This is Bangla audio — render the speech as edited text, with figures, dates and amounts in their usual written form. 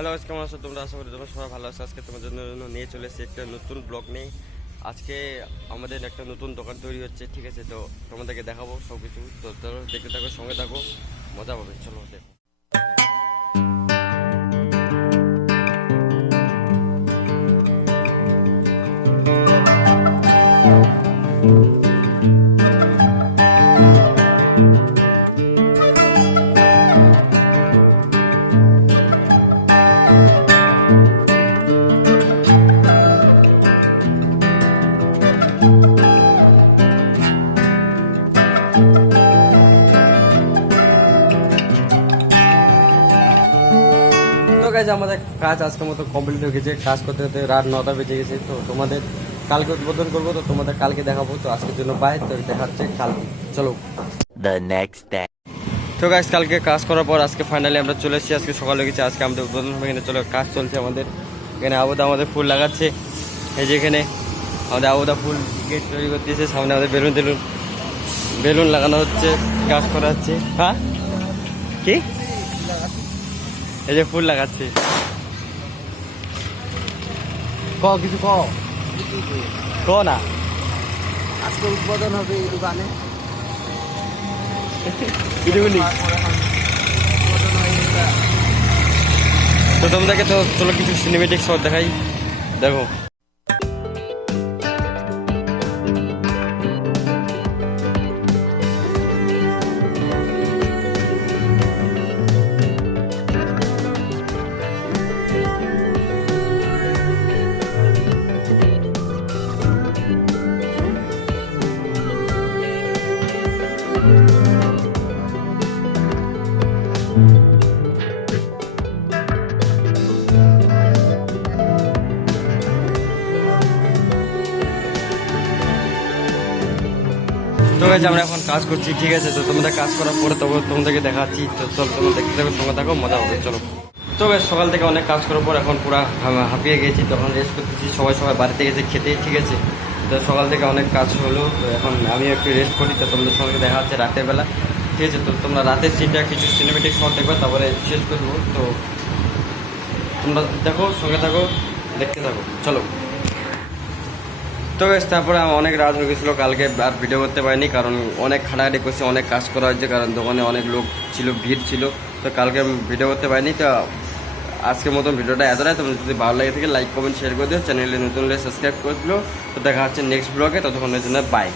হ্যালো, আজকে কেমন আছো তোমরা? আশা করি তোমরা সবাই ভালো আছো। আজকে তোমার জন্য নিয়ে চলে এসেছি একটা নতুন ব্লগ নিয়ে। আজকে আমাদের একটা নতুন দোকান তৈরি হচ্ছে, ঠিক আছে? তো তোমাদেরকে দেখাবো সব কিছু। তো চলো দেখতে থাকো, সঙ্গে থাকো, মজা পাবে। চলো দেখো। আমাদের কাজ আজকের মতো কমপ্লিট হয়ে গেছে। কাজ করতে করতে রাত 9টা বেজে গেছে। তো তোমাদের কালকে উদ্বোধন করবো, তো তোমাদের কালকে দেখাবো। তো আজকের জন্য বাই, তো দেখা হচ্ছে কালকে। চলো। The next day. তো গাইস, কালকে কাজ করার পর আজকে ফাইনালি আমরা চলে এসেছি। আজকে সকালে গেছি, আজকে আমাদের উদ্বোধন হবে। এখানে চলো, কাজ চলছে আমাদের। এখানে আবুদা আমাদের ফুল লাগাচ্ছে। এই যে এখানে আমাদের আবুদা ফুল গেট তৈরি করতেছে। সামনে আমাদের বেলুন লাগানো হচ্ছে, কাজ করা হচ্ছে। হ্যাঁ, কি এই যে ফুল লাগাচ্ছে। কিছু ক না। আজকে উদ্বোধন হবে এই দোকানে। তো তোমাদেরকে তো চলো কিছু সিনেমেটিক শট দেখাই, দেখো। তো গাইজ আমরা এখন কাজ করছি, ঠিক আছে? তো তোমাদের কাজ করার পরে তবে তোমাদেরকে দেখাচ্ছি। তো চলো, তোমরা দেখতে থাকো, সঙ্গে থাকো, মজা হবে। চলো। তো গাইজ সকাল থেকে অনেক কাজ করার পর এখন পুরো হাঁপিয়ে গেছি। তখন রেস্ট করতেছি, সবাই বাড়িতে গেছে খেতে, ঠিক আছে? তো সকাল থেকে অনেক কাজ হলো, তো এখন আমি একটু রেস্ট করি। তো তোমাদের সঙ্গে দেখা হচ্ছে রাতের বেলা, ঠিক আছে? তো তোমরা রাতের সিনটা কিছু সিনেমেটিক শট দেখবে, তারপরে শেষ করবো। তো তোমরা দেখো, সঙ্গে থাকো, দেখতে থাকো। চলো। তো গাইস তারপরে আমার অনেক রাত হয়ে গেছিলো, কালকে আর ভিডিও করতে পারিনি, কারণ অনেক খাটাখাটি করছি, অনেক কাজ করা হয়েছে, কারণ দোকানে অনেক লোক ছিল, ভিড় ছিল। তো কালকে ভিডিও করতে পারিনি। তো আজকের মতন ভিডিওটা এতটাই। তোমার যদি ভালো লাগে থাকে লাইক কমেন্ট শেয়ার করে দিও, চ্যানেলে নতুন হলে সাবস্ক্রাইব করে দিও। তো দেখা হচ্ছে নেক্সট ব্লগে, ততক্ষণের জন্য বাই।